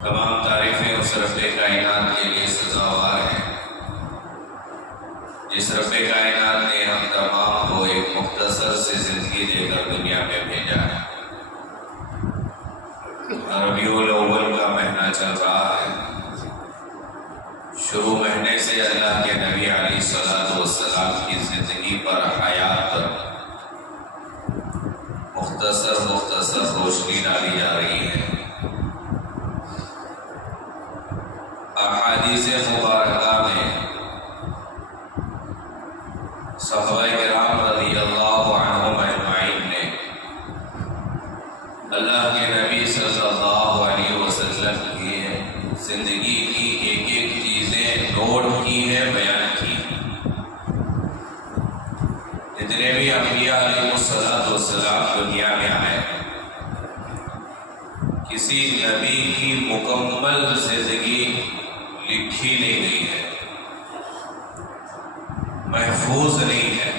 تمام تعریفیں اس رب کائنات کے لیے سزاوار ہیں جس رب کائنات نے ہم تمام کو ایک مختصر سے زندگی دے کر دنیا میں بھیجا ہے۔ ربیع الاول کا مہینہ چل رہا ہے۔ شروع مہینے سے اللہ کے نبی علیہ الصلوۃ والسلام کی زندگی پر، حیات پر مختصر روشنی ڈالی جا رہی ہے۔ احادیث مبارکہ میں صحابہ کرام رضی اللہ عنہم اجمعین نے اللہ کے نبی صلی اللہ علیہ وسلم کی زندگی کی ایک ایک چیزیں نوٹ کی ہیں، بیان کی۔ جتنے بھی انبیاء علیہ السلام دنیا میں آئے، کسی نبی کی مکمل زندگی لکھی نہیں گئی ہے، محفوظ نہیں ہے۔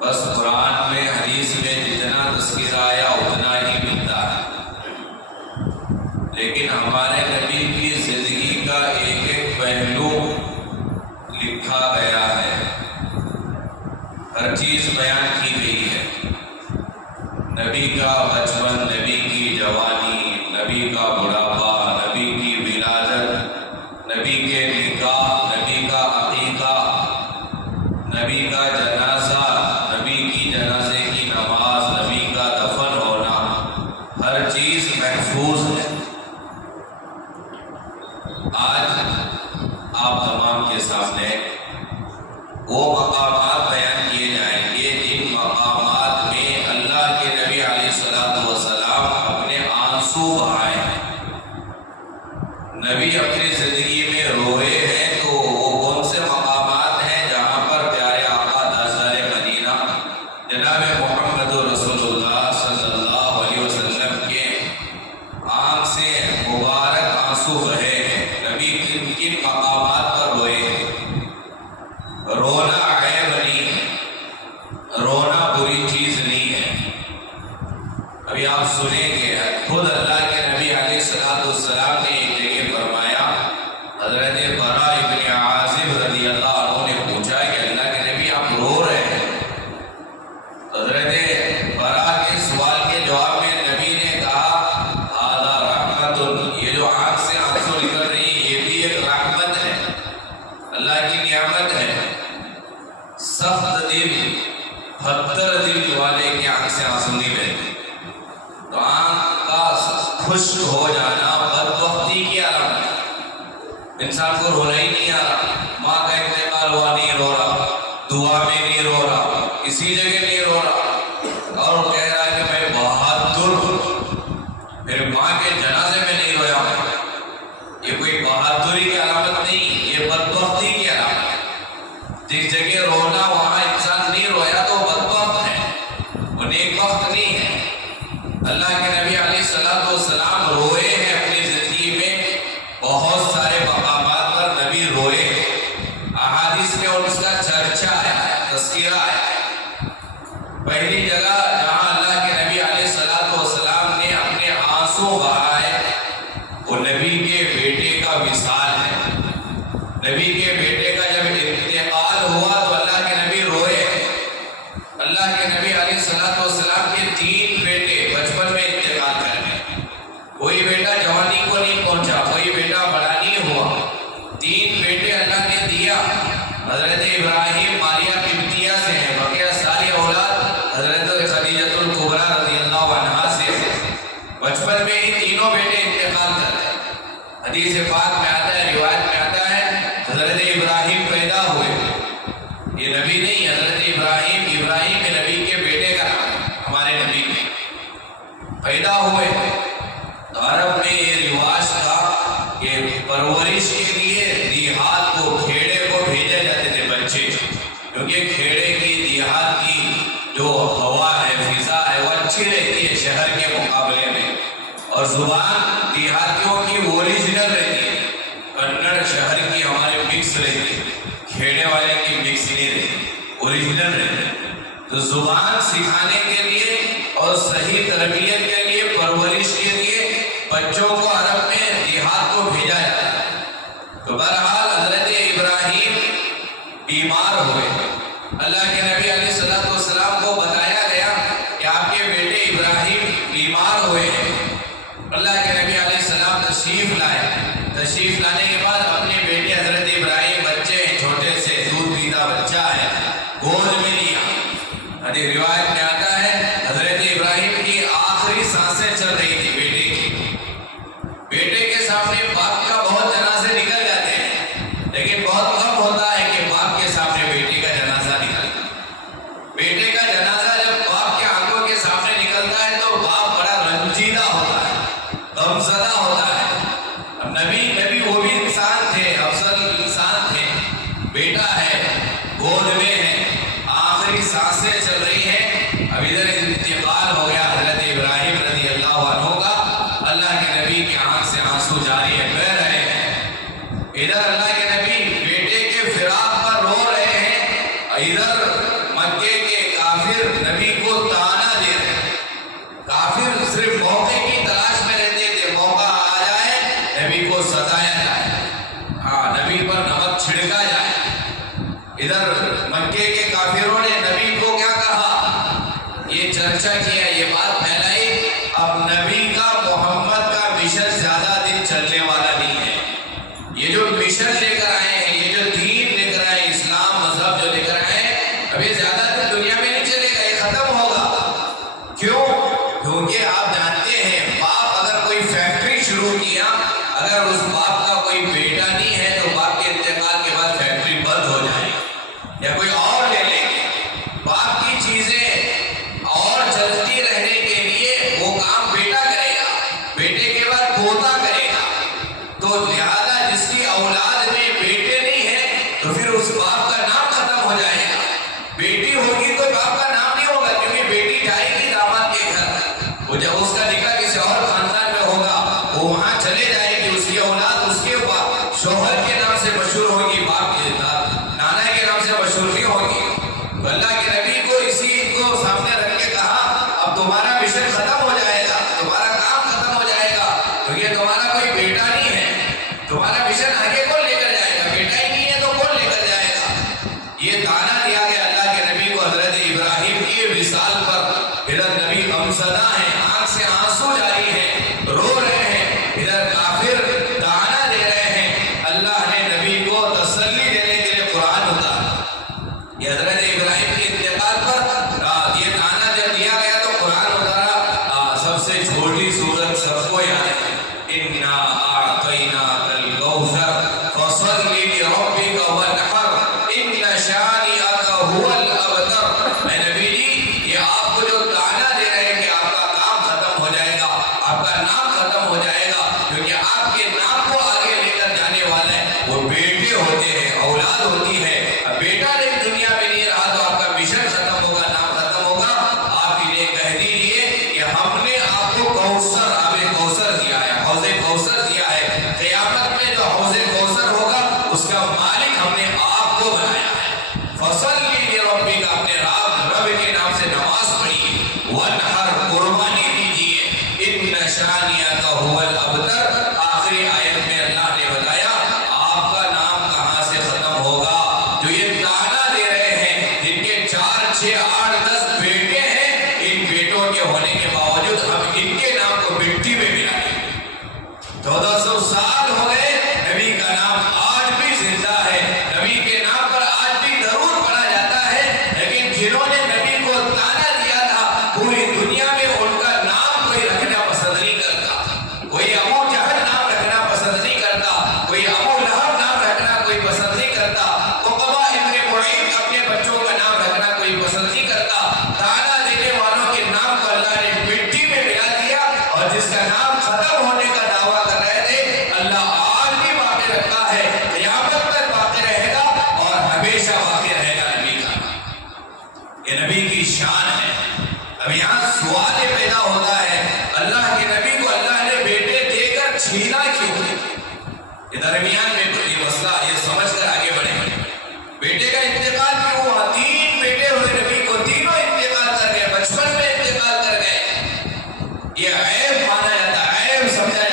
بس قرآن میں، حدیث میں جتنا تذکرہ آیا اتنا ہی ملتا ہے، لیکن ہمارے نبی کی زندگی کا ایک ایک پہلو لکھا گیا ہے، ہر چیز بیان کی گئی ہے۔ نبی کا بچپن، نبی کی جوانی، نبی کا بڑھاپا، نبی کی ولادت، نبی کے نکاح، نبی کا عقیقہ، نبی کا جنازہ، نبی کی جنازے کی نماز، نبی کا دفن ہونا، ہر چیز محفوظ ہے۔ آج آپ تمام کے سامنے وہ مقامات بیان کیے جائیں گے جن مقامات میں اللہ کے نبی علیہ السلام اپنے آنسو بہائے ہیں، نبی اپنی زندگی میں روئے ہیں۔ تو وہ کون سے مقامات ہیں جہاں پر پیارے آقا تاجدار مدینہ جناب محمد رسول اللہ صلی اللہ علیہ وسلم کے آنکھ سے مبارک آنسو بہے ہیں؟ نبی کن کن مقامات پر روئے ہیں؟ رونا عیب نہیں ہے، رونا بری چیز نہیں ہے۔ ابھی آپ سنیں گے، خود اللہ کے نبی علیہ السلام نے ایک جگہ فرمایا، حضرت براء ابن عازب رضی اللہ عنہ نے پوچھا کہ اللہ کے نبی آپ رو رہے ہیں؟ حضرت براء کے سوال کے جواب میں نبی نے کہا، ھذا رحمت، یہ جو آنکھ سے آنسو نکل رہی ہے یہ بھی ایک رحمت ہے، اللہ کی نعمت ہے۔ سخت دل، پتھر دل والے کی آنکھ سے آنسو نہیں بہتے، تو آنکھ کا خشک ہو جانا بدبختی کی علامت ہے۔ انسان کو رونا ہی نہیں آ رہا، ماں کا انتقال ہوا نہیں رو رہا، دعا میں نہیں رو رہا، کسی جگہ نہیں رو رہا، اور کہہ رہا ہے کہ میں بہادر ہوں، پھر ماں کے جنازے میں نہیں رویا ہوں۔ یہ کوئی بہادری کی علامت نہیں، یہ بدبختی کی علامت ہے۔ جس جگہ رونا وہاں انسان نہیں رویا تو بدبخت ہے، وہ نیک بخت نہیں ہے۔ اللہ کے نبی علیہ السلام روئے ہیں اپنی زندگی میں، بہت سارے مقامات پر نبی روئے ہیں، احادیث میں اور اس کا چرچا ہے، تذکرہ ہے۔ پہلی جگہ جہاں اللہ کے نبی علیہ السلام نے اپنے آنسو بہائے وہ نبی کے بیٹے کا وصال ہے۔ نبی کے بیٹے کا جب انتقال ہوا تو اللہ کے نبی روئے۔ اللہ کے نبی علیہ السلام کے 3 بیٹے بچپن میں انتقال کر گئے، کوئی بیٹا جوانی کو نہیں پہنچا، کوئی بیٹا بڑا نہیں ہوا۔ 3 بیٹے اللہ نے دیا، حضرت ابراہیم ماریہ قبطیہ سے ہیں، بقیہ ساری اولاد حضرت خدیجۃ الکبریٰ رضی اللہ عنہا سے ہیں۔ بچپن میں ہی تینوں بیٹے انتقال کر گئے۔ حدیث پاک میں آتا ہے، روایت میں آتا ہے، حضرت ابراہیم پیدا ہوئے، یہ نبی نہیں، حضرت ابراہیم کے نبی کے بیٹے کا نام ہے، ہمارے نبی کے پیدا ہوئے۔ تو عرب میں یہ رواج تھا کہ پرورش کے لیے دیہات کو، کھیڑے کو بھیجے جاتے تھے بچے، کیونکہ کھیڑے کی، دیہات کی جو ہوا ہے، فضا ہے، وہ اچھی رہتی ہے شہر کے مقابلے میں، اور زبان دیہاتیوں کی اوریجنل رہتی ہے۔ کنڑ شہر کی ہمارے مکس رہتی ہے، کھیڑے والے کی مکس نہیں رہتی، اوریجنل رہتی ہے۔ تو زبان سکھانے کے لیے اور صحیح تربیت کے لیے، پرورش کے لیے بچوں کو عرب میں دیہات کو بھیجا جاتا ہے۔ تو بہرحال حضرت ابراہیم بیمار ہوئے، اللہ کے نبی علیہ السلام کو بتایا گیا کہ آپ کے بیٹے ابراہیم بیمار ہوئے ہیں۔ اللہ کے نبی علیہ السلام تشریف لائے، تشریف لانے کے بعد اپنے بیٹے حضرت ابراہیم بچے ہیں، چھوٹے سے دودھ پیتا بچہ ہے، گود میں لیا۔ حدیث روایت میں آتا ہے حضرت ابراہیم کی آخری سانسیں چل رہی تھی بیٹے کی۔ بیٹے کے سامنے باپ کا بہت جنازے نکل جاتے ہیں، لیکن بہت کم ہوتا ہے کہ باپ کے سامنے بیٹے کا جنازہ نکلتا ہے۔ بیٹے کا جنازہ جب باپ کے آنکھوں کے سامنے نکلتا ہے تو باپ بڑا رنجیدہ ہوتا ہے، غمزدہ ہوتا ہے۔ نبی وہ بھی انسان تھے، افضل انسان تھے، بیٹا ہے، گود میں ہے، آخری سانسیں چل رہی ہیں، اب ادھر انتقال ہو گیا حضرت ابراہیم رضی اللہ عنہ کا۔ اللہ کے نبی کی آنکھ سے آنسو جاری ہے، بہہ رہے ہیں۔ ادھر اللہ کے نبی بیٹے کے فراق پر رو رہے ہیں، ادھر مکے کے کافر نبی کو تانا دے رہے ہیں۔ کافر صرف موقع کی تلاش میں رہتے تھے، موقع آ جائے نبی کو ستایا جائے، نبی پر نمک چھڑکا جائے۔ ادھر مکے کے کافروں نے نبی کو کیا کہا، یہ چرچا کیا، یہ بات پھیلائی، اب نبی کا محمد کا مشن زیادہ دن چلنے والا نہیں ہے۔ یہ جو مشن لے کر آئے ہیں، یہ جو دین لے کر آئے، اسلام مذہب جو لے کر آئے ہیں، اب یہ زیادہ دن دنیا میں نہیں چلے گا، یہ ختم ہوگا۔ کیوں؟ کیونکہ آپ جانتے ہیں باپ اگر کوئی فیکٹری شروع کیا، اگر اس باپ کا کوئی بیٹا نہیں ہے تو باپ کے انتقال کے بعد فیکٹری بند ہو جائے گی یا کوئی اور لے لیں گے۔ باپ کی چیزیں اور چلتی رہنے کے لیے وہ کام بیٹا کرے گا، بیٹے کے بعد پوتا کرے گا۔ تو لہذا جس کی اولاد میں بیٹے نہیں ہیں تو پھر اس باپ کا نام ختم ہو جائے گا۔ بیٹی ہوگی تو باپ کا نام نہیں ہوگا، کیونکہ بیٹی جائے گی داماد کے گھر، وہ جب اس کا نکاح کسی اور خاندان میں ہوگا وہ وہاں چلے جائے گی، اس کی اولاد اس کے شوہر کے نام سے مشہور ہوگی، باپ کے نانا کے نام سے مشہور نہیں ہوگی۔ تو اللہ کے نبی کو اسی کو سامنے رکھ کے کہا اب تمہارا مشن ختم ہو جائے گا، تمہارا کام ختم ہو جائے گا، کیونکہ تمہارا کوئی بیٹا نہیں ہے، تمہارا مشن آگے کون لے کر جائے گا، بیٹا ہی نہیں ہے تو کون لے کر جائے گا۔ یہ تانا دیا گیا اللہ کے نبی کو حضرت ابراہیم کی وصال پر۔ ادھر نبی غمزدہ ہیں، آنکھ سے آنسو جاری ہیں، رو رہے ہیں، ادھر کافر تانا دے رہے ہیں۔ اللہ نے نبی کو تسلی دینے کے لیے قرآن اتارا۔ یہ حضرت ابراہیم کے انتقال پر یہ تانا جب دیا گیا تو قرآن اتارا۔ سب سے چھوٹی سورت سب کو یاد ہے، اِنَّا أَعْطَيْنَاكَ الْكَوْثَرَ فَصَلِّ لِرَبِّكَ وَانْحَرْ إِنَّ شَانِئَكَ هُوَ الْأَبْتَرُ۔ اے نبی جی، یہ آپ کو جو تانا دے رہے ہیں کہ آپ کا کام ختم ہو جائے گا، آپ کا نام ختم ہو جائے گا، کیونکہ آپ کے نام کو آگے لے کر جانے والے وہ بیٹے ہوتے ہیں، اولاد ہوتی ہے۔ اب بیٹا نہیں دنیا میں نہیں رہا تو آپ کا مشن ختم ہوگا، نام ختم ہوگا۔ آپ انہیں کہہ دیجیے کہ ہم نے آپ کو کوثر، آب کوثر دیا ہے، حوض کوثر دیا ہے۔ قیامت میں جو حوض کوثر ہوگا اس کا مالک ہم نے آپ کو بنایا ہے۔ فصلی لربک، اپنے رب کے نام سے نماز پڑھیے، وانحر، قربانی دیجیے، ان شانئک هو الابتر۔ آخری آیت میں اللہ نے بتایا آپ کا نام کہاں سے ختم ہوگا۔ جو یہ تانا دے رہے ہیں، جن کے 4، 6، 8، 10 بیٹے ہیں، ان بیٹوں کے ہونے کے باوجود ہم ان کے نام کو مٹی میں ملا دیں گے۔ 1400 سال ہو گئے، نبی کا نام آج بھی زندہ ہے، نبی کے نام پر آج بھی ضرور پڑھا جاتا ہے، لیکن جنہوں نے نبی کو تانا دیا تھا پوری دنیا میں ان کا نام کوئی رکھنا پسند نہیں کرتا۔ کوئی ابو جہل نام رکھنا پسند نہیں کرتا، کوئی ابو لہب نام رکھنا کوئی پسند نہیں کرتا، عقبہ ابن معیط اپنے بچوں کا نام رکھنا کوئی پسند نہیں کرتا۔ تانا دینے والوں کے نام کو اللہ نے مٹی میں ملا دیا، اور جس کا نام ختم ہونے کا دعویٰ کر رہے تھے، اللہ آج بھی باقی رکھتا ہے، قیامت تک باقی رہے گا اور ہمیشہ باقی رہے گا نبی کا نام۔ یہ نبی کی شان ہے۔ اب یہاں سوال یہ پیدا ہوتا ہے، اللہ کے نبی کو اللہ نے بیٹے دے کر چھینا کیوں؟ یہ درمیان میں یہ مسئلہ، یہ سمجھ کر آگے بڑھے۔ بیٹے کا انتقال کیوں ہوا؟ 3 بیٹے ہوئے نبی کو، تینوں انتقال کر گئے، بچپن میں انتقال کر گئے۔ یہ عیب مانا جاتا ہے، عیب سمجھا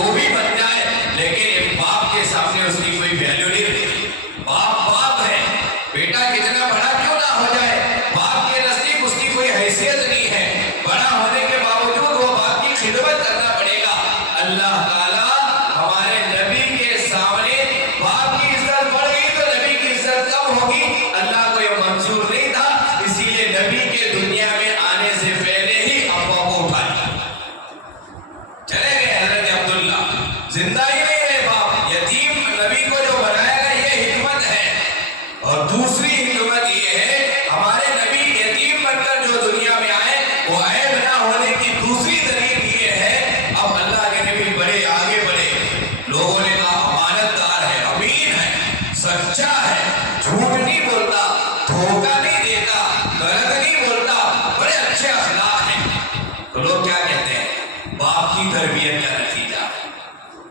جو بھی بن جائے لیکن ایک باپ کے سامنے اس کی کوئی ویلیو نہیں رہتی. باپ باپ ہے، بیٹا کتنا بڑا کیوں نہ ہو جائے باپ کے نزدیک اس کی کوئی حیثیت نہیں ہے. بڑا ہونے کے باوجود وہ باپ کی خدمت کرنا پڑے گا. اللہ تعالیٰ ہمارے نبی کے سامنے باپ کی عزت بڑھ گئی تو نبی کی عزت کم ہوگی. اللہ کو یہ منظور نہیں تھا، اسی لیے نبی کے دنیا میں آنے سے پہلے ہی ابا کو اٹھا لیا، چلے گئے. حضرت عبداللہ زندہ ہی نہیں رہے باپ، یتیم نبی کو جو بنایا گا یہ حکمت ہے. اور دوسری حکمت یہ ہے ہمارے نبی یتیم بن کر جو دنیا میں آئے وہ عیب نہ ہونے کی دوسری دلیل یہ ہے. اب اللہ کے نبی بڑے آگے بڑھے، لوگوں نے کہا امانت دار ہے، امین ہے، سچا ہے، جھوٹ نہیں بولتا، دھوکہ نہیں دیتا، غلط نہیں بولتا، بڑے اچھے اخلاق ہیں. تو لوگ کیا کہتے ہیں؟ باپ کی تربیت کا نتیجہ ہے،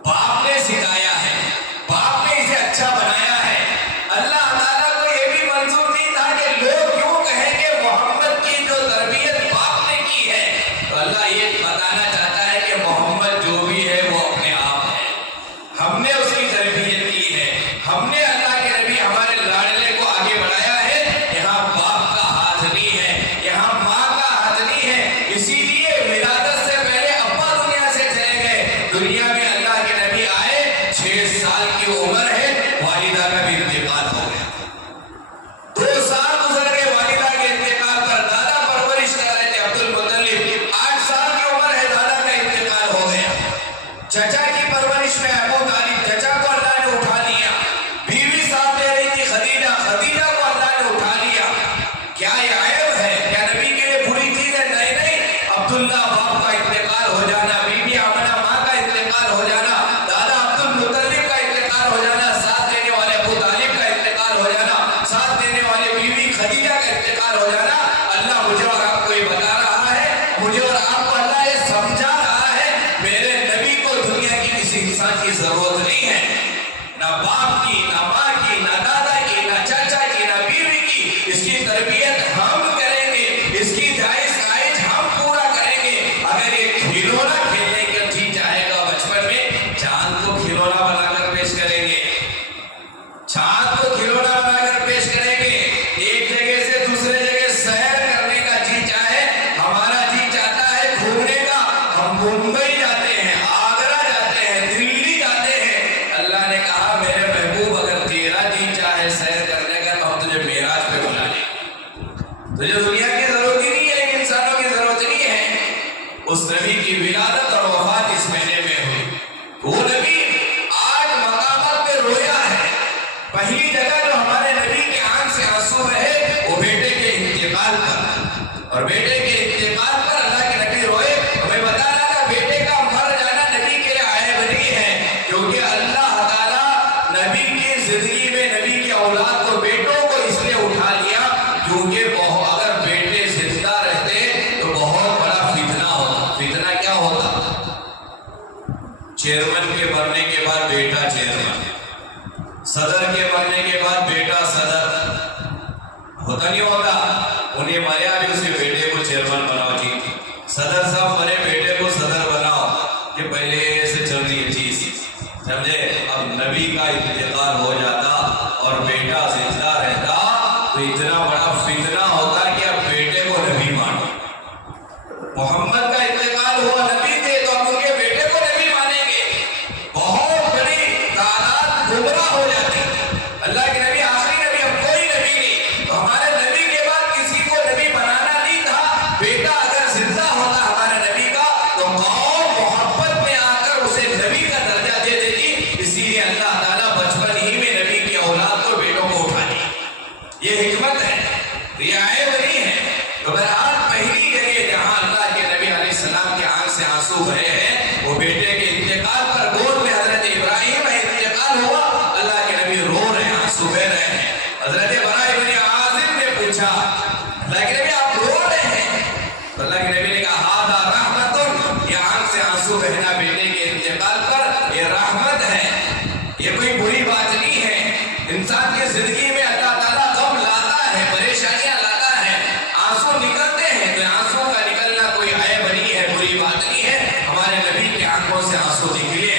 باپ نے سکھایا ہے، باپ نے اسے اچھا بنایا ہے. اللہ تعالیٰ کو یہ بھی منظور نہیں تھا کہ لوگ کیوں کہیں کہ محمد کی جو تربیت باپ نے کی ہے. تو اللہ یہ بتانا چاہتا ہے کہ محمد جو بھی ہے وہ اپنے آپ ہے، ہم نے اس کی تربیت کی ہے، ہم نے اللہ کے نبی ہمارے لاڈلے کو آگے بڑھایا ہے. یہاں باپ کا ہاتھ نہیں ہے، یہاں ماں کا ہاتھ نہیں ہے. اسی لیے ولادت سے پہلے ابا دنیا سے چلے گئے، دنیا میں اللہ کے نبی آئے، 6 سال کی عمر ہے، والدہ کا بھی انتقال ہو گیا. 2 سال گزر گئے والدہ کے انتقال پر، دادا پرورش کر رہے تھے عبد المطلب. 8 سال کی عمر ہے، دادا کا انتقال ہو گیا. چچا کی پرورش میں ابو طالب، چچا کو اللہ نے اٹھا لیا. بیوی ساتھ دے رہی تھی خدیجہ، خدیجہ کو اللہ نے اٹھا لیا. کیا یہ عیب ہے؟ کیا نبی کے لیے بری چیز ہے؟ نہیں نہیں. عبداللہ باپ کا انتقال ہو جانا، بیوی آمنہ ماں کا انتقال ہو جانا، دادا عبد المطلب کا انتقال ہو جانا، ساتھ دینے والے ابو طالب کا انتقال ہو جانا، ساتھ دینے والے بیوی خدیجہ کا انتقال ہو جانا. اللہ مجھے اور آپ کو یہ بتا رہا ہے، مجھے اور آپ کو اللہ یہ سمجھا رہا ہے میرے نبی کو دنیا کی کسی انسان کی ضرورت نہیں ہے، نہ باپ کی، نہ ماں کی، نہ دادا کی، نہ چاچا کی، نہ بیوی کی. اس کی تربیت ہم کریں گے، اس کی جائز خواہش ہم پورا کریں گے. اگر یہ کھلونا کھیلنے کا جی چاہے گا بچپن میں، چاند کو کھلونا بنا کر پیش کریں گے، چاند کو کھلونا بنا کر پیش کریں گے. ایک جگہ سے دوسرے جگہ سیر کرنے کا جی چاہے، ہمارا جی چاہتا ہے گھومنے کا، ہم ممبئی جاتے ہیں، آگرہ جاتے ہیں، دلی جاتے ہیں. اللہ نے کہا میرے محبوب اگر تیرا جی چاہے سیر کرنے کا تو ہم تجھے معراج پہ بلا لیں. تجھے دنیا کی ضرورت ہی نہیں ہے، انسانوں کی ضرورت نہیں ہے. اس نبی کی ولادت اور وفات اس مہینے میں ہوئی. وہ نبی 8 مقامات پہ رویا ہے. پہلی جگہ جو ہمارے نبی کے آنکھ سے آنسو رہے وہ بیٹے کے انتقال پر، اور بیٹے کے انتقال پر اللہ کے نبی روئے. ہمیں بتا رہا تھا بیٹے کا مر جانا نبی کے لیے عیب نہیں ہے، کیونکہ اللہ تعالیٰ نبی کی زندگی میں نبی کی اولاد کو، بیٹوں کو اس لیے اٹھا لیا کیونکہ اگر بیٹے زندہ رہتے تو بہت بڑا فتنہ ہوتا. فتنہ کیا ہوتا؟ چیئرمین کے مرنے کے بعد بیٹا چیئرمین، صدر کے مرنے کے بعد بیٹا صدر. ہوتا نہیں ہوتا؟ انہیں مریا بھی اس کے بیٹے کو چیئرمین بناؤ. جی صدر صاحب مرے، بیٹے کو صدر بناؤ. کہ پہلے سے چل رہی ہے چیز، سمجھے؟ اب نبی کا انتقال ہو جاتا اور بیٹا زندہ رہتا تو اتنا بڑا فتنہ ہوتا کہ اب بیٹے کو نبی مانو. محمد کا انتقال ہوا، نبی تھے تو اب ان کے بیٹے کو نبی مانیں گے. بہت بڑی تعداد گمراہ ہو جاتی. اللہ کے نبی آخری نبی، اب کوئی نبی نہیں. تو ہمارے نبی کے بعد کسی کو نبی بنانا نہیں تھا. بیٹا اگر زندہ ہوتا ہمارے نبی کا تو قوم محبت میں آ کر اسے نبی کا درجہ دے دیتی. اسی لیے اللہ تعالیٰ بچپن ہی میں نبی کی اولاد کو، بیٹوں کو اٹھا لیا. یہ حکمت ہے، یہ عیب نہیں ہے. تو بہرحال پہلی جگہ جہاں اللہ کے نبی علیہ السلام کے آنکھ سے آنسو بہے ہیں وہ بیٹے کے انتقال پر. گود میں حضرت ابراہیم کا انتقال ہوا، اللہ کے نبی رو رہے ہیں، آنسو بہ رہے ہیں. حضرت براء بن عازب نے پوچھا اللہ کے نبی آپ رو رہے ہیں؟ تو اللہ کے نبی نے کہا ہذا رحمت، یہ آنکھ سے آنسو بہنا بیٹے کے انتقال پر یہ رحمت ہے، یہ کوئی بری بات نہیں ہے. انسان کی زندگی میں اللہ تعالیٰ غم لاتا ہے، پریشانیاں لاتا ہے، آنسو نکلتے ہیں. تو آنسو کا نکلنا کوئی عیب نہیں ہے، بری بات نہیں ہے. ہمارے نبی کی آنکھوں سے آنسو نکلے.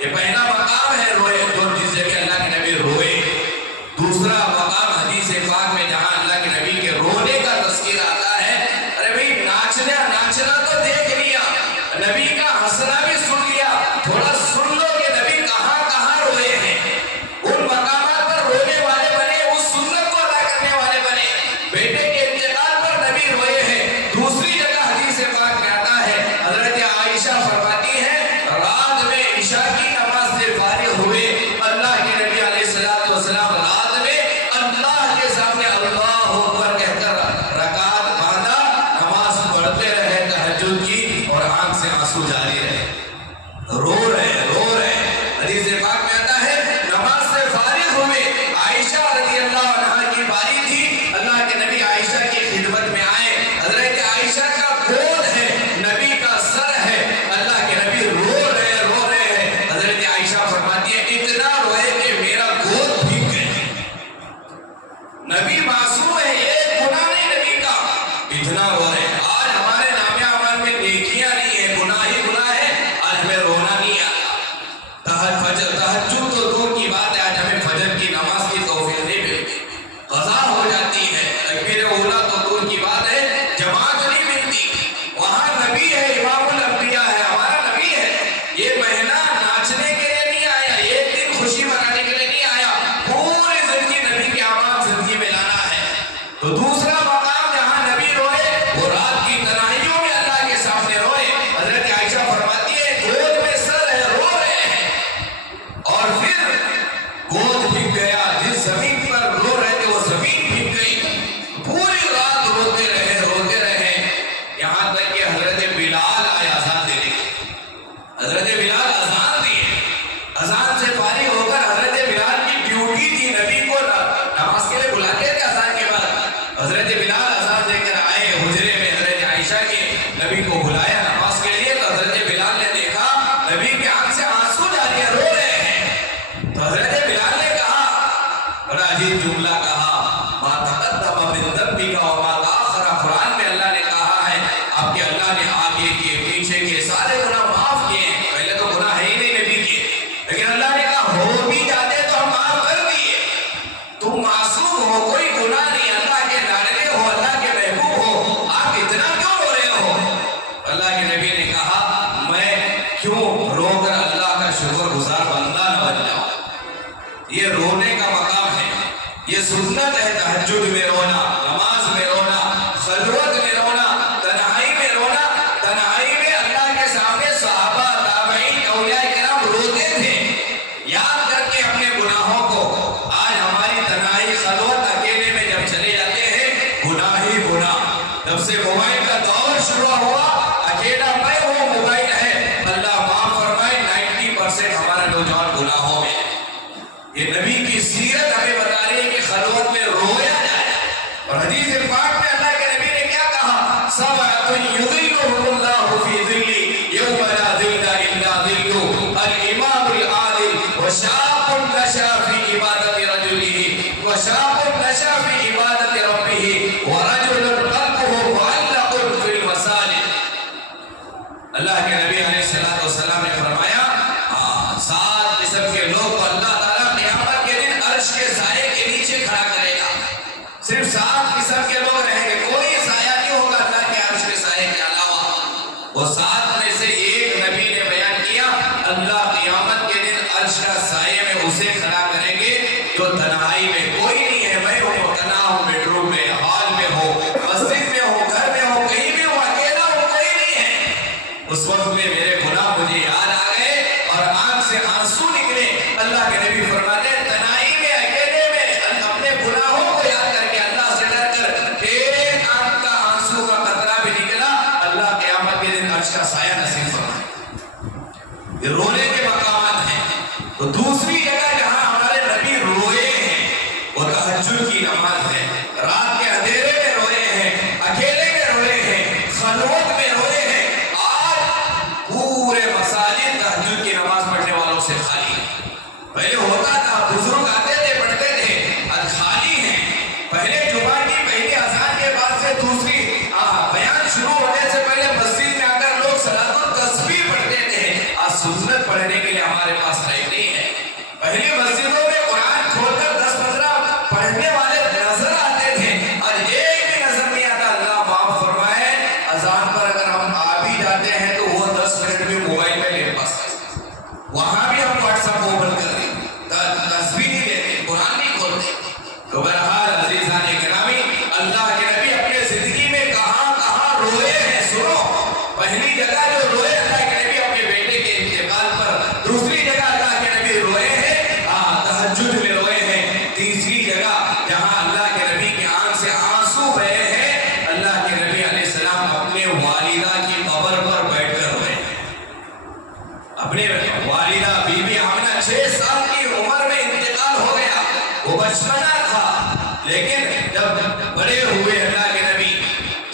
یہ پہلا مقام ہے روئے جو جس سے کہ اللہ کے نبی روئے. دوسرا مقام حدیث پاک میں جہاں اللہ کے نبی کے رونے کا تذکرہ آتا ہے. ارے بھائی ناچنا تو دیکھ لیا, نبی کا ہنسنا بھی سن لیا, تھوڑا سن لو کہ نبی کہاں کہاں روئے ہیں. ان مقامات پر رونے والے بنے, اس سنت کو ادا کرنے والے بنے. بیٹے کے انتقال پر نبی روئے ہیں. دوسری جگہ حدیث پاک میں آتا ہے, حضرت عائشہ فرماتی ہے رات میں عشاء کی نماز سے فارغ ہوئے, اللہ کے نبی علیہ الصلوۃ والسلام رات میں اللہ کے سامنے اللہ اکبر کہہ کر رکعت باندھا, نماز پڑھتے رہے تہجد کی, اور آنکھ سے آنسو جاری رہے, رو رہے. حدیث پاک میں آتا ہے نماز سے فارغ ہوئے, عائشہ رضی اللہ عنہا کی باری تھی, اللہ کے نبی عائشہ کی خدمت میں آئے. حضرت عائشہ کا گود ہے, نبی کا سر ہے, اللہ کے نبی رو رہے ہیں. حضرت عائشہ فرماتی ہے اتنا روئے کہ میرا گود بھیگ گئے. نبی معصوم ہے, ایک گناہ نہیں نبی کا, اتنا رو رہے ہیں. آج ہمارے نام اعمال میں نیکیاں نہیں ہے, گناہ ہی گناہ ہے, آج ہمیں رونا نہیں آتا. تہجد تو دور کی بات ہے, آج ہمیں فجر کی نماز کی توفیق نہیں ملتی, قضا ہو جاتی ہے. تکبیر اولا تو دور کی بات ہے, جماعت نہیں ملتی. وہاں نبی ہے, امام الانبیاء ہے, ہمارا نبی ہے. یہ مہینہ ناچنے کے لیے نہیں آیا, ایک دن خوشی منانے کے لیے نہیں آیا, پوری زندگی نبی کے اعمال زندگی میں لانا ہے. تو دوسرا مقام جہاں نبی روئے وہ رات کی تنہائیوں میں اللہ کے سامنے روئے. حضرت عائشہ فرماتی ہے گود میں سر ہے, رو رہے ہیں, اور پھر گود بھیگ گیا. جس زمین پر رو رہے تھے وہ زمین بھیگ گئی. پوری رات روتے رہے, یہاں تک کہ حضرت بلال آئے اذان دینے کے. حضرت بلال اذان دیے, اذان سے فارغ ہو کر حضرت بلال کی ڈیوٹی تھی, نبی کو نماز کے لیے بلاتے تھے اذان کے بعد. حضرت بلال اذان دے کر آئے حجرے میں, حضرت عائشہ کے نبی کو بلایا نماز کے لیے. تو حضرت بلال نے دیکھا نبی کی آنکھ سے آنسو جاری ہے, رو رہے ہیں. تو حضرت بلال نے کہا, بڑا عجیب جملہ کہا, ما تقدم من ذنبک وما تأخر. قرآن میں اللہ نے کہا ہے آپ کے اللہ نے آگے کے پیچھے کے سارے گناہ معاف کیے ہیں. پہلے تو گناہ ہے ہی نہیں نبی کے, لیکن اللہ نے کہا ہو بھی جاتے تو ہم معاف کر دیے. تم معصوم ہو, کوئی گناہ نہیں, اللہ کے لاڈلے ہو, اللہ کے محبوب ہو, آپ اتنا کیوں رو رہے ہو. اللہ کے نبی نے کہا میں کیوں رو کر اللہ کا شکر گزار بندہ نہ بن جاؤں. یہ رونے کا مقام ہے, یہ سنت ہے. تہجد میں رونا, نماز میں رونا, خلوت میں رونا, تنہائی میں رونا. تنہائی میں اللہ کے سامنے صحابہ, تابعین, اولیاء کرام روتے تھے یاد کر کے اپنے گناہوں کو. آج ہماری تنہائی, خلوت, اکیلے میں جب چلے جاتے ہیں گناہ ہی گناہ. جب سے موبائل کا دور شروع ہوا, اکیلا میں ہوں, موبائل ہے, اللہ معاف فرمائے 90% ہمارا نوجوان گناہوں میں. یہ نبی کی سیرت ہمیں بتا رہی ہے کہ خلوت میں رویا جائے. اور حدیث پاک میں اللہ کے نبی نے کیا کہا, سبعۃ یظلھم اللہ فی ظلہ یوم لا ظل الا ظلہ, الامام العادل, وشاب نشأ فی عبادۃ رجلہ, وشاب نشأ فی عبادۃ ربہ, ورجل قلبہ معلق فی المساجد. اللہ کے نبی علیہ الصلوۃ والسلام نے فرمایا 7 قسم کے لوگ کو اللہ تعالیٰ قیامت کے دن عرش کے سائے کے نیچے کھڑا کرے گا. صرف 7 قسم کے لوگ رہیں گے, کوئی سایہ نہیں ہوگا اللہ کے عرش کے سائے کے علاوہ. وہ 7 میں سے ایک نبی نے بیان کیا, اللہ قیامت کے دن عرش کا سائے میں اسے کھڑا کریں گے جو تنہائی میں کوئی نہیں ہے. میں ہوں, تنہا ہوں, بیڈ روم میں, ہال میں ہو, مسجد میں ہو, گھر میں ہو, کہیں بھی ہوں, اکیلا ہوں, کوئی نہیں ہے. اس وقت میں میرے گناہ مجھے یاد آ گئے اور آنکھ سے آنسو نکلے. اللہ کے نبی فرماتے ہیں تنہائی میں, اکیلے میں اپنے گناہوں کو یاد کر کے اللہ سے ڈر کر ایک آنکھ کا آنسو کا قطرہ بھی نکلا, اللہ قیامت کے دن عرش کا سایہ نصیب فرمائے. یہ رونے کے مقامات ہیں. تو دوسری جگہ جہاں ہمارے نبی روئے ہیں وہ تہجد کی نماز ہے. رات کے اندھیرے میں روئے ہیں, اکیلے میں روئے ہیں, خلوت میں روئے ہیں. آج پورے مساجد تہجد کی نماز پڑھنے والوں سے خالی ہے. پہلے ہوتا تھا, بزرگ آتے تھے, پڑھتے تھے, آج خالی ہیں. پہلے جمعہ کی پہلی اذان کے بعد سے دوسری بیان شروع ہونے سے پہلے مسجد میں آ کر لوگ صلاۃ التسبیح اپنے والدہ بی بی آمنہ 6 سال کی عمر میں انتقال ہو گیا. وہ بچپنا تھا، لیکن جب بڑے ہوئے اللہ کے نبی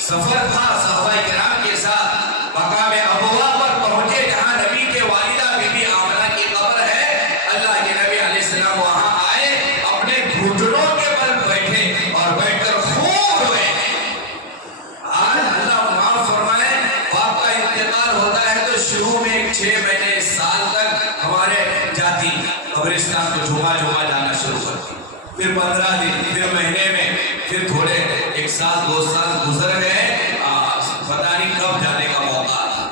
سفر تھا صحابہ کرام کے ساتھ مقام ابوا پر پہنچے جہاں نبی کے والدہ بی بی آمنہ کی قبر ہے. اللہ کے نبی علیہ السلام وہاں آئے، اپنے گھٹنوں کے بل بیٹھے اور بیٹھ کر خوب روئے. آج اللہ معاف فرمائے، باپ کا انتقال ہوتا ہے تو شروع میں 6 مہینے سال تک ہمارے جاتی قبرستان کو جھوما جھوما جانا شروع کرتی، پھر 15 دن، پھر مہینے میں، پھر تھوڑے 1 سال 2 سال گزر گئے، پتہ نہیں کب جانے کا موقع آتا.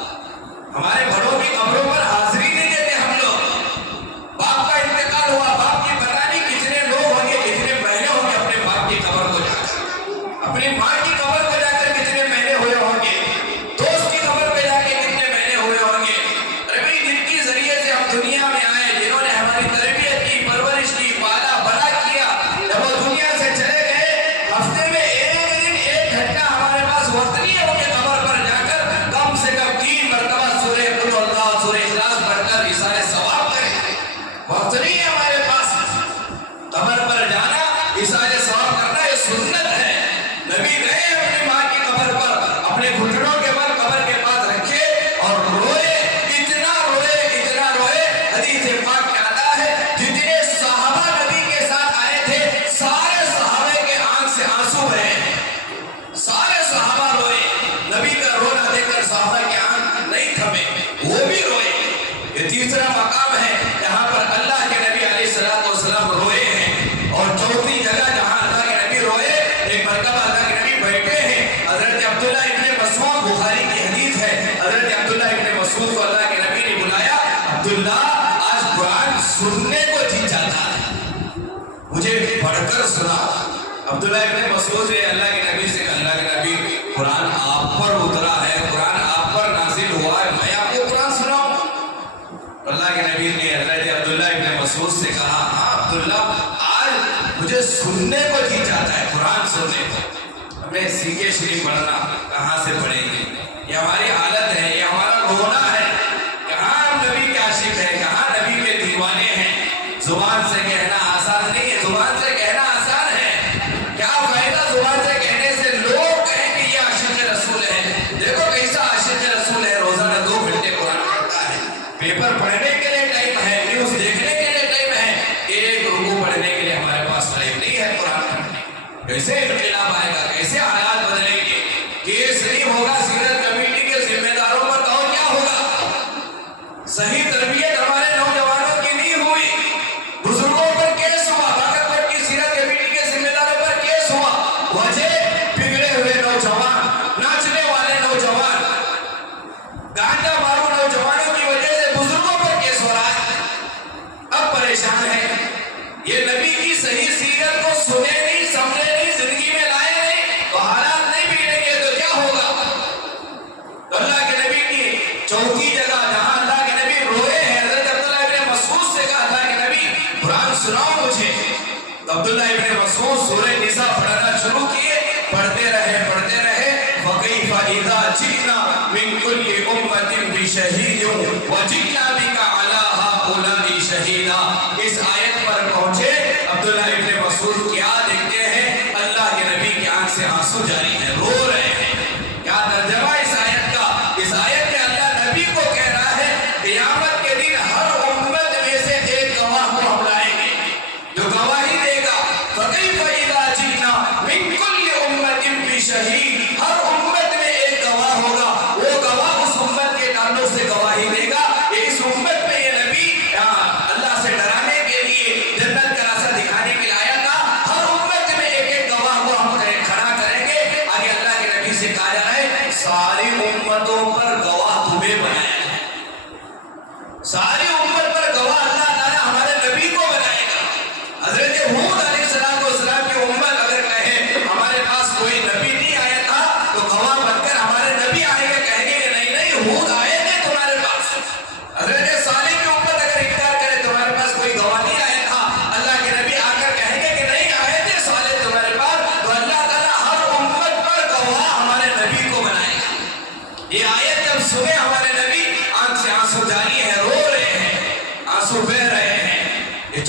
ہمارے بڑوں کی قبروں پر حاضری نہیں دیتے ہم لوگ. باپ کا انتقال ہوا، باپ کی پتہ نہیں کتنے لوگ ہوں گے، کتنے مہینے ہوں گے اپنے باپ کی قبر کو جا کر، اپنی ماں کی قبر کو جا کر کتنے مہینے ہوئے ہوں گے، دوست کی قبر پہ جا کے کتنے مہینے ہوئے ہوں گے. ربی جن کے ذریعے سے ہم دنیا میں آئے، جنہوں نے ہماری تربیت کی، پرورش کی، پالا بڑا کیا، جب وہ دنیا سے چلے گئے، ہفتے میں 1 دن 1 گھنٹہ ہمارے پاس وقت نہیں ہے ان کے قبر پر جا کر کم سے کم 3 مرتبہ سورہ قل اللہ، سورہ اخلاص پڑھ کر اِسارِ ثواب کریں. وقت نہیں ہے ہمارے پاس قبر پر جانا، اِسارِ ثواب کرنا. یہ سنت ہے. نبی گئے اپنی ماں کی قبر پر، اپنے گھٹنوں کے بل قبر کے پاس رکھے اور روئے. اتنا روئے، اتنا روئے، حدیث پاک میں آتا ہے جتنے صحابہ نبی کے ساتھ آئے تھے سارے صحابہ کے آنکھ سے آنسو بہے. سارے صحابہ روئے. نبی کا رونا دیکھ کر صحابہ کے آنکھ نہیں تھمے، وہ بھی روئے. یہ تیسرا مقام ہے جہاں پر اللہ کے نبی علیہ السلام روئے ہیں. اور چوتھی جگہ جہاں اللہ کے نبی روئے، ایک مرتبہ اللہ کے نبی بیٹھے ہیں. حضرت عبداللہ ابن مسعود، بخاری کی حدیث ہے، حضرت عبداللہ ابن مسعود کو اللہ کے نبی نے بلایا. عبداللہ آج قرآن سننے کو جی چاہتا ہے، مجھے پڑھ کر سنا. عبداللہ ابن مسعود نے اللہ کے نبی سے کہا، اللہ کے نبی قرآن آپ پر اترا ہے، قرآن آپ پر نازل ہوا ہے، میں آپ کو قرآن سناؤں. اللہ کے نبی نے حضرت عبداللہ ابن مسعود سے کہا، ہاں عبداللہ آج مجھے سننے کو جی چاہتا ہے، قرآن سننے کو. ہمیں سیکھے شریف پڑھنا کہاں سے پڑھیں گے؟ یہ ہماری عادت ہے، یہ ہمارا رونا ہے. کہاں ہم نبی کے عاشق ہیں، کہاں نبی کے دیوانے ہیں. زبان سے کہنا آسان نہیں ہے، زبان سے کہنا آسان ہے. کیا فائدہ زبان سے کہنے سے؟ لوگ کہیں کہ یہ عاشق رسول ہے. دیکھو کیسا عاشق رسول ہے، روزانہ 2 گھنٹے قرآن پڑھتا ہے، پیپر پڑھنے کے لیے ٹائم ہے، نیوز دیکھنے کے لیے ٹائم ہے، 1 رکوع پڑھنے کے لیے ہمارے پاس ٹائم نہیں ہے قرآن پڑھنے. کیسے انقلاب آئے گا، کیسے حالات بدلیں گے؟ کیس نہیں ہوگا سیرت کمیٹی کے ذمہ داروں پر تو کیا ہوگا؟ صحیح تربیت ہمارے نوجوانوں کی نہیں ہوئی، بزرگوں پر کیس ہوا، باقر کی سیرت کمیٹی کے ذمہ داروں پر کیس ہوا. وجہ بگڑے ہوئے نوجوان، ناچنے والے نوجوان، گانجا مارو نوجوانوں کی وجہ سے بزرگوں پر کیس ہو رہا ہے. اب پریشان ہے. یہ نبی کی صحیح سیرت کو سنے نہیں، سمجھے نہیں، زندگی میں لائے نہیں، تو حالات نہیں بگڑیں گے تو کیا ہوگا؟ تو اللہ کے نبی کی چوتھی جگہ جہاں اللہ کے نبی روئے ہیں، حضرت عبداللہ ابن مسعود سے کہا، اللہ کے نبی قرآن سناؤ مجھے. تو عبداللہ ابن مسعود سورہ نساء پڑھنا شروع کیے. پڑھتے رہے، پڑھتے رہے. فَكَيْفَ إِذَا جِئْنَا مِن كُلِّ أُمَّةٍ بِشَهِيدٍ وَجِئْنَا بِكَ عَلَىٰ هَٰؤُلَاءِ شَهِيدًا. اس آیت پر پہنچے. عبداللہ ابن مسعود کیا دیکھتے ہیں؟ اللہ کے نبی کی آنکھ سے آنسو جاری ہیں، رو رہے ہیں. کیا ترجمہ اس آیت کا؟ اس آیت میں اللہ نبی کو کہہ رہا ہے قیامت کے دن ہر امت میں سے ایک گواہ کو ہم لائیں گے جو گواہی دے گا. فَكَيْفَ إِذَا جِئْنَا مِن كُلِّ أُمَّةٍ بِشَهِيدٍ. ہر امت میں ایک گواہ ہوگا، وہ گواہ اس امت کے تعلق سے گواہی دے گا. یہ اس امت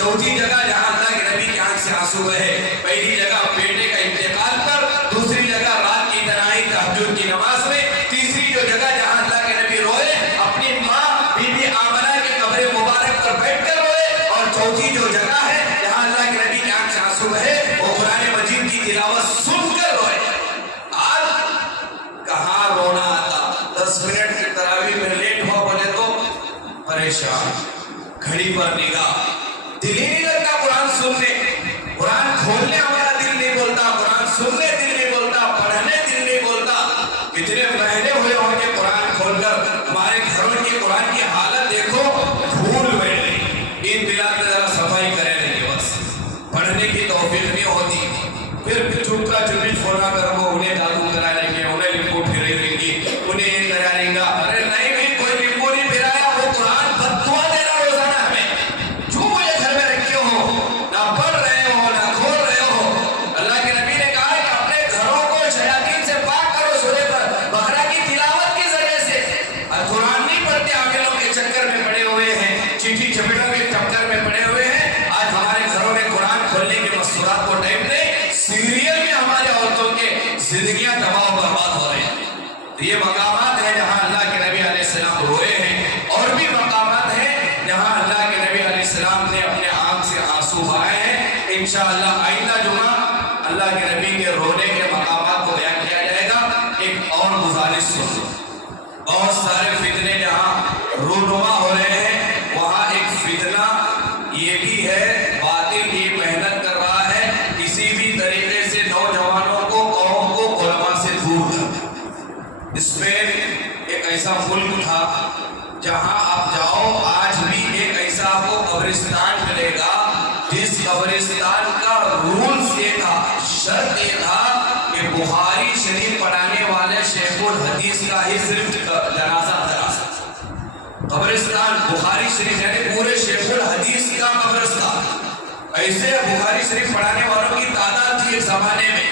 چوتھی جگہ جہاں اللہ کے نبی کی آنکھ سے آنسو بہے، پہلی جگہ بیٹے کا انتقال پر، دوسری جگہ رات کی تنہائی تہجد کی نماز میں، تیسری جو جگہ جہاں اللہ کے نبی روئے اپنی ماں بی بی آمنہ کے قبر مبارک پر بیٹھ کر روئے، اور چوتھی جو جگہ ہے جہاں اللہ کے نبی کی آنکھ سے آنسو بہے وہ قرآن مجید کی تلاوت سن کر روئے۔ آج کہاں رونا آتا، 10 منٹ کی تراویح میں لیٹ ہوا بولے تو پریشان، گھڑی پر نگاہ، دل ہی نہیں لگتا قرآن سننے، قرآن کھولنے ہمارا دل نہیں بولتا، قرآن سننے دل نہیں بولتا، پڑھنے دل نہیں بولتا۔ کتنے مہینے ہوئے ہوں گے قرآن کھول کر، ہمارے گھروں کی قرآن کی حالت دیکھو، دھول بیٹھ گئی۔ ان دلات میں ذرا صفائی کرے رہی ہے، بس پڑھنے کی توفیق نہیں ہوتی، پھر چپکا چپی چھوڑا کر وہ انہیں دادو کرا لیں گے، انہیں لمبو پھیرے لیں گے، انہیں یہ کرا لیں گا۔ ارے نہیں بھی کوئی لمبو نہیں پھیرایا، وہ قرآن بددعا دے رہا روزانہ ہمیں، جو مجھے گھر میں رکھے ہو، نہ پڑھ رہے ہو نہ کھول رہے ہو۔ اللہ کے نبی نے کہا کہ اپنے گھروں کو شیاطین سے پاک کرو سورہ بقرہ کی تلاوت کے ذریعے سے۔ اور قرآن نہیں پڑھتے، عاملوں کے چکر میں پڑے ہوئے ہیں، چیٹھی چپٹوں کے چکر میں پڑے ہوئے ہیں۔ آج ہمارے گھروں میں قرآن کھولنے کے مستورات کو ٹائم نہیں، سیریل میں ہمارے عورتوں کے زندگیاں تباہ و برباد ہو رہے ہیں۔ یہ مقامات ہیں جہاں اللہ کے نبی علیہ السلام روئے ہیں، اور بھی مقامات ہیں جہاں اللہ کے نبی علیہ السلام نے اپنے آنکھ سے آنسو بہائے ہیں۔ انشاءاللہ آئندہ جمعہ اللہ کے نبی کے رونے کے مقامات کو بیان کیا جائے گا۔ ایک اور گزارش سن، بہت سارے فتنے جہاں رونما ہو رہے ہیں، وہاں ایک فتنہ یہ بھی ہے، باطل یہ محنت کر رہا ہے کسی بھی طریقے سے نوجوانوں کو، قوم کو علماء سے دور کر۔ اسپین ایک ایسا ملک تھا جہاں آپ جاؤ آج بھی ایک ایسا آپ کو قبرستان ملے گا جس قبرستان کا رولز یہ تھا، شرط یہ تھا کہ بخاری شریف پڑھانے والے شیخ الحدیث کا ہی صرف جنازہ کرا سکتا۔ قبرستان بخاری شریف یعنی پورے شیخ الحدیث کا قبرستان، ایسے بخاری شریف پڑھانے والوں کی تعداد تھی ایک زمانے میں،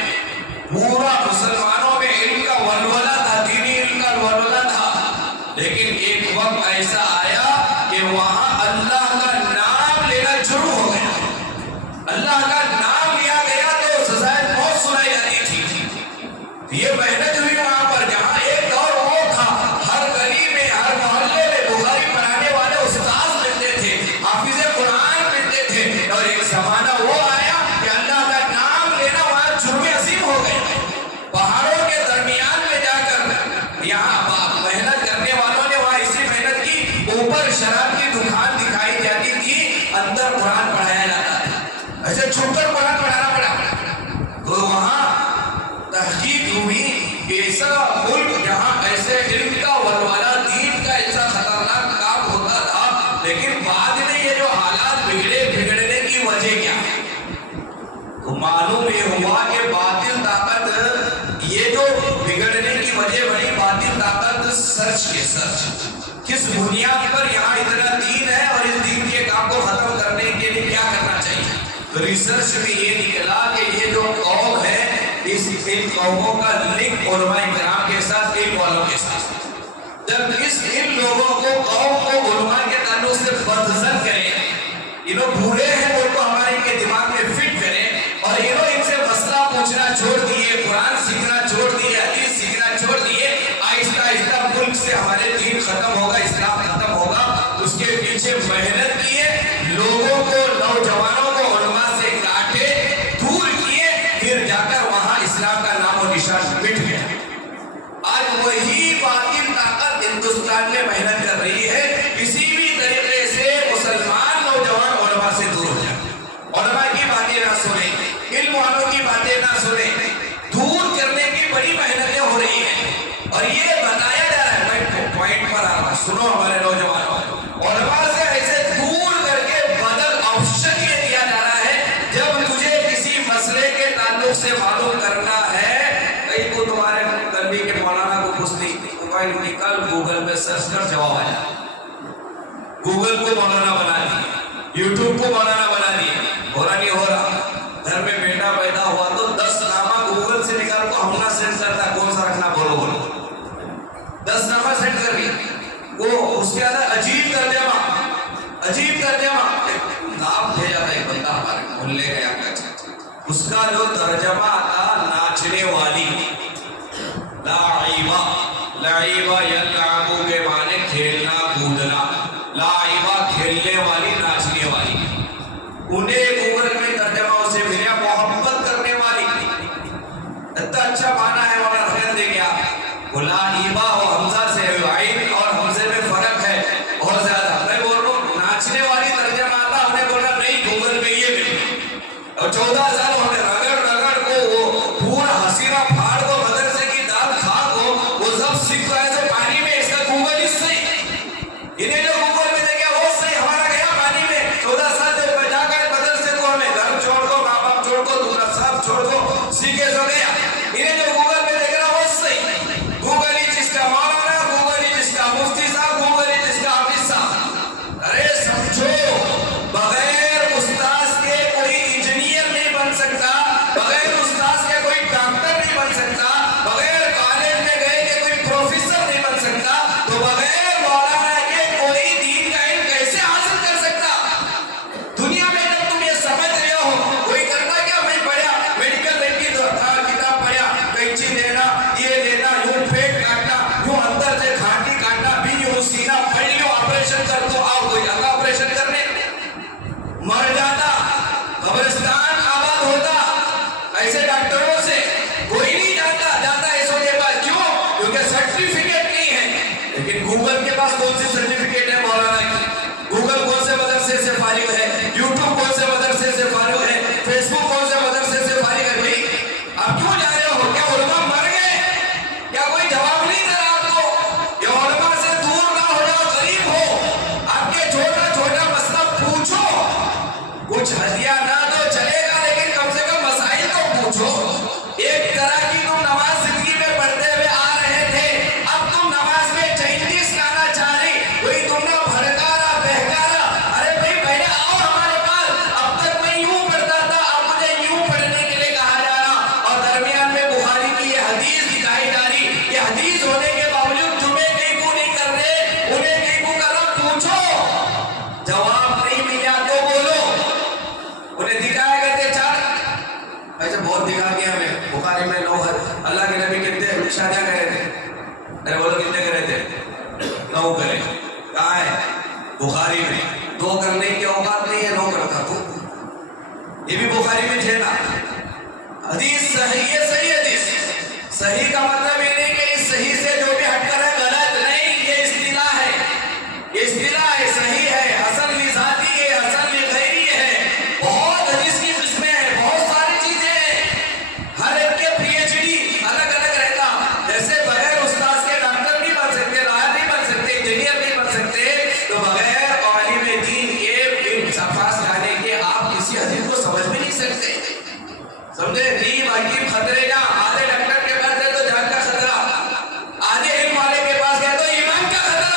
پورا مسلمانوں میں علم کا ولولہ تھا، دینی علم کا ولولہ تھا۔ لیکن ایک وقت ایسا آیا کہ وہاں اللہ کا نام لینا شروع ہو گیا، اللہ کا نام لیا گیا تو سزائے موت سنائی جاتی تھی۔ یہ محنت ہوئی وہاں پر، جہاں ایک دور وہ تھا ہر گلی میں ہر محلے میں بخاری پڑھانے والے استاد ملتے تھے، حافظ قرآن ملتے تھے، اور ایک زمانہ وہ آیا کہ اللہ کا نام لینا وہاں جرم عظیم ہو گئے۔ پہاڑوں کے درمیان میں جا کر یہاں محنت کرنے والوں نے وہاں اسی محنت کی، اوپر شراب کی دکان دکھائی جاتی تھی، اندر قرآن پڑھایا جاتا تھا، ایسے چھپ کر قرآن پڑھانا پڑا۔ تو وہاں تحقیق ہوئی کہ ایسا ملک جہاں ایسے علم کا ولولہ، دین کا ایسا خطرناک کام ہوتا تھا، لیکن بعد میں یہ جو حالات بگڑنے کی وجہ کیا ہے؟ تو معلوم یہ ہوا کہ باطل طاقت، یہ جو بگڑنے کی وجہ بنی باطل طاقت، سرچ کے سرچ کس بنیاد پر یہاں اتنا دین ہے اور اس دین کے کام کو ختم کرنے کے لیے کیا کرنا چاہیے۔ تو ریسرچ میں یہ نکلا کہ یہ جو قوم ہے ان قوموں کا لنک علماء کرام کے ساتھ، علم والوں کے ساتھ۔ جب ان لوگوں کو، قوم کو علماء کے تعلق سے بدظن کریں، انہوں بھولے ہیں وہ کو ہمارے کے دماغ میں فٹ کریں، اور انہوں ان سے مسئلہ پوچھنا چھوڑ دیے، قرآن سیکھنا چھوڑ دیے، حدیث سیکھنا چھوڑ دیے، آہستہ آہستہ ملک سے ہمارے دین ختم ہوگا، اسلام ختم ہوگا۔ اس کے پیچھے محنت کیے، لوگوں کو، نوجوانوں کو علماء سے کاٹے، دور کیے، پھر جا کر وہاں اسلام کا نام و نشان مٹ گیا۔ آج وہی باطل طاقت ہندوستان میں محنت کر رہی ہے، کسی بھی طریقے سے مسلمان نوجوان علماء سے دور ہو جائے، علماء کی باتیں نہ سنیں، علم والوں کی باتیں نہ سنیں، دور کرنے کی بڑی محنتیں ہو رہی ہیں۔ اور یہ بتایا جا رہا ہے، میں پوائنٹ پر آ رہا ہوں، سنو ہمارے نوجوانوں، علماء سے ایسے دور کر کے بدل آپشن یہ دیا جا رہا ہے، جب تجھے کسی مسئلے کے تعلق سے معلوم کرنا ہے، کہیں کو تمہارے کلبی کے مولانا کو پوچھ لی، موبائل نکل گوگل پہ سرچ کر جواب آ جائے، گوگل کو مولانا بنا دی، یوٹیوب کو مولانا بنا دی، ہو رہا نہیں ہو رہا۔ گھر میں بیٹا پیدا ہوا تو 10 نامہ گوگل سے نکال کو ہم نہ سینڈ کرتا، کون سا رکھنا بولو بولو، 10 نامہ سینڈ کر لی، وہ اس کے اندر عجیب ترجمہ، کتاب بھیجا تھا ایک بندہ ہمارے محلے کا یہاں کا، اس کا جو ترجمہ تھا ناچنے والی، لاعبہ، لعبہ یلعبو کے معنی کھیلنا کودنا، لاعبہ کھیلنے والی ناچنے والی، انہیں گوگل میں ترجمہ اسے ملا محبت کرنے والی، اتنا اچھا معنی ہے مگر خیر دے گیا وہ لاعبہ و حمزہ سے عین اور حمزے میں فرق ہے بہت زیادہ، میں بول رہا ہوں ناچنے والی ترجمہ آتا، انہیں بولا نہیں گوگل میں یہ ملے، اور 14 سال ہمیں رگڑ رگڑ کو وہ پورا حسینہ پھاڑ کو مدرسے کی دال کھا کو وہ سب سکھ رہے تھے پانی میں، اس کا گوگل ہی صحیح، انہیں جو گوگل میں دے گیا وہ صحیح، ہمارا گیا پانی میں 14 سال سے جا کر مدرسے کو ہمیں گھر چھوڑ کو ماں باپ چھوڑ کو دوسرا سب چھوڑ کو سیکھے سو گیا، انہیں جو گوگل میں دے گا وہ صحیح، گوگل ہی جس کا مولانا، گوگل ہی جس کا مفتی صاحب، گوگل ہی جس کا حافظ صاحب، ارے سمجھو بغیر استاذ کے کوئی انجینئر نہیں بن سکتا، بغیر استاذ کے کوئی ڈاکٹر نہیں بن سکتا، بغیر کالج میں گئے کہ کوئی پروفیسر نہیں بن سکتا، تو بغیر مولانا کے کوئی دین کا علم کیسے حاصل کر سکتا؟ دنیا میں جب تم یہ سمجھ رہے ہو، کوئی کرنا کیا، میں پڑھا میڈیکل کی کتاب پڑھا، کینچی لینا، یہ لینا، یوں پیٹ کاٹنا، یوں اندر سے کھانٹی کاٹنا، بھی یوں سینہ پھڑ لو، آپریشن کر دو، آؤ کوئی جاتا آپریشن کرنے، مر جاتا، قبرستان آباد ہوتا، ایسے ڈاکٹروں سے کوئی نہیں جاتا اس وجہ پر، کیوں؟ کیونکہ سرٹیفکیٹ نہیں ہے، لیکن گوگل کے پاس کون سی سرٹیفکیٹ ہے مولانا کی؟ گوگل کون سے مدرسے سے فارغ ہے؟ یوٹیوب کون سے مدرسے سے فارغ ہے؟ فیس بک کون سے مدرسے سے فارغ ہے؟ بھائی آپ کیوں جا رہے ہو؟ کیا علماء مر گئے؟ کیا کوئی جواب نہیں دے رہا آپ کو؟ یا علماء سے دور نہ ہو جاؤ، قریب ہو، آپ کے چھوٹا چھوٹا مسئلہ پوچھو، کچھ ہدیہ نہ دو چلے گا لیکن کم سے کم مسائل تو پوچھو، ایک طرح کی تم نماز زندگی میں پڑھتے ہوئے آ رہے تھے، اب تم نماز میں چینجز لانا چاہ رہی، وہی تم نے بھڑکارا بہکارا، ارے بھائی پہلے آؤ ہمارے پاس، اب تک میں یوں پڑھتا تھا، اب مجھے یوں پڑھنے کے لیے کہا جا رہا، اور درمیان میں بخاری کی یہ حدیث دکھائی جا رہی، یہ حدیث ہونے کے باوجود تمہیں کہیں کو نہیں کر رہے، انہیں کہیں کو کر رہا، پوچھو، جواب نہیں ملا تو بولو، انہیں دکھایا کرتے چار، ایسے بہت دکھا دیا ہمیں، بخاری میں لوگ اللہ کے نبی کتنے شادیاں کرے تھے، ارے بولو کتنے کرے تھے؟ 9 کرے، کہاں ہے؟ بخاری میں، 2 کرنے کی اوقات نہیں ہے، 9 کرتا تو، یہ بھی بخاری میں تھے نا، حدیث صحیح ہے، صحیح حدیث، صحیح کا مطلب یہ نہیں کہ اس صحیح سے جو بھی ہٹ کر ہے غلط نہیں، یہ اصطلاح ہے، یہ اصطلاح ہے، صحیح ہے، حسن لذاتی ہے، حسن لغیری ہے، بہت حدیث کی قسمیں ہیں، بہت ساری چیزیں ہیں، ہر ایک کے پی ایچ ڈی الگ الگ رہتا، جیسے بغیر استاذ کے ڈاکٹر نہیں بن سکتے، لایر نہیں بن سکتے، انجینئر نہیں بن سکتے، تو بغیر عالم دین کے پاس جانے کے آپ کسی حدیث کو سمجھ بھی نہیں سکتے، سمجھے؟ نیب حکیم خطرے جا، آدھے ڈاکٹر کے پاس گئے تو جان کا خطرہ، آدھے علم والے کے پاس گئے تو ایمان کا خطرہ،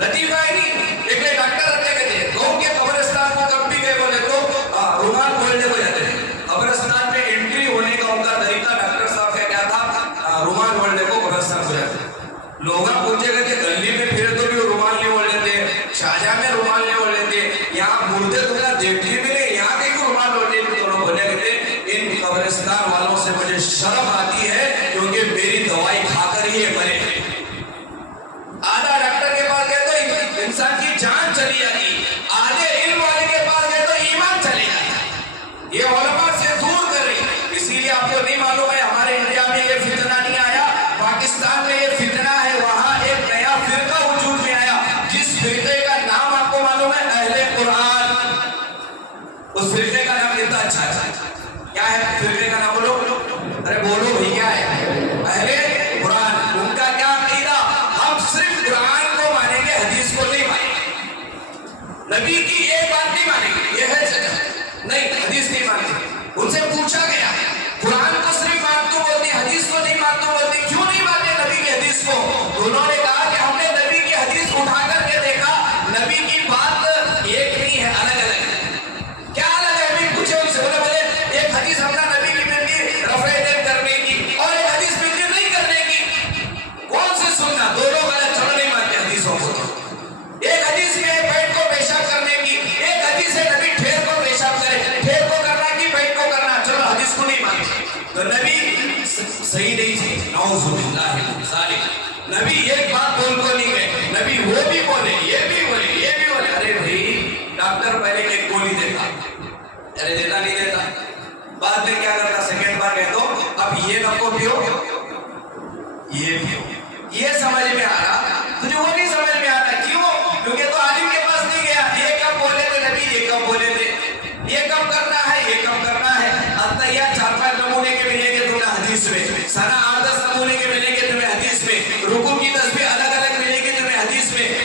لطیفہ ہی نہیں، ایک لئے ڈاکٹر رکھتے کہتے گاؤں کے قبرستان کو کب بھی گئے بولے تو رومان کھولنے کو جاتے ہیں، قبرستان میں انٹری ہونے کا ان کا طریقہ ڈاکٹر صاحب کا کیا تھا؟ رومان کھولنے کو قبرستان کو جاتے ہیں، لوگ پوچھے گا کہ گلی میں پھرے تو بھی رومال نہیں اوڑھ لیتے، شاہجہاں میں رومال نہیں اوڑھ لیتے، یہاں مردے تمہیں دیکھنے ملے، یہاں کہیں کو رومال اوڑھ لیتے، تو لوگ بولے کہتے ان قبرستان والوں سے مجھے شرم آتی ہے کیونکہ میری دوائی کھا کر ہی یہ مرے، آدھا ڈاکٹر کے پاس گئے تو انسان کی جان چلی جاتی، آدھے علم والے کے پاس گئے تو ایمان چلے جاتا، یہ علماء سے دور کر رہی، اسی لیے آپ کو نہیں معلوم ہے ہمارے انڈیا میں یہ فتنہ نہیں آیا، پاکستان میں یہ فتنہ ہے، وہاں ایک نیا فرقہ وجود میں آیا، جس فرقے کا نام آپ کو معلوم ہے؟ اہل قرآن، اس فرقے کا نام کتنا اچھا ہے، کیا ہے فرقے کا نام؟ بولو، ارے بولو بھائی کیا ہے؟ اہل قرآن، ان کا کیا عقیدہ؟ ہم صرف قرآن کو مانیں گے، حدیث کو نہیں مانیں گے، نبی کی ایک بات نہیں مانیں گے، یہ ہے سچا، نہیں حدیث نہیں مانیں گے، ان سے پوچھا گیا قرآن کو صرف مانتے بولتے، حدیث کو نہیں مانتے بولتے، کیوں نہیں مانتے نبی کی حدیث کو؟ تو انہوں نے کہا کہ ہم نے نبی کی حدیث اٹھا کر کے دیکھا، نبی کی بات ایک نہیں ہے، الگ الگ ہے، کیا الگ ہے؟ بھی پوچھے ان سے، بولے ایک حدیث ہم نے نبی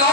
9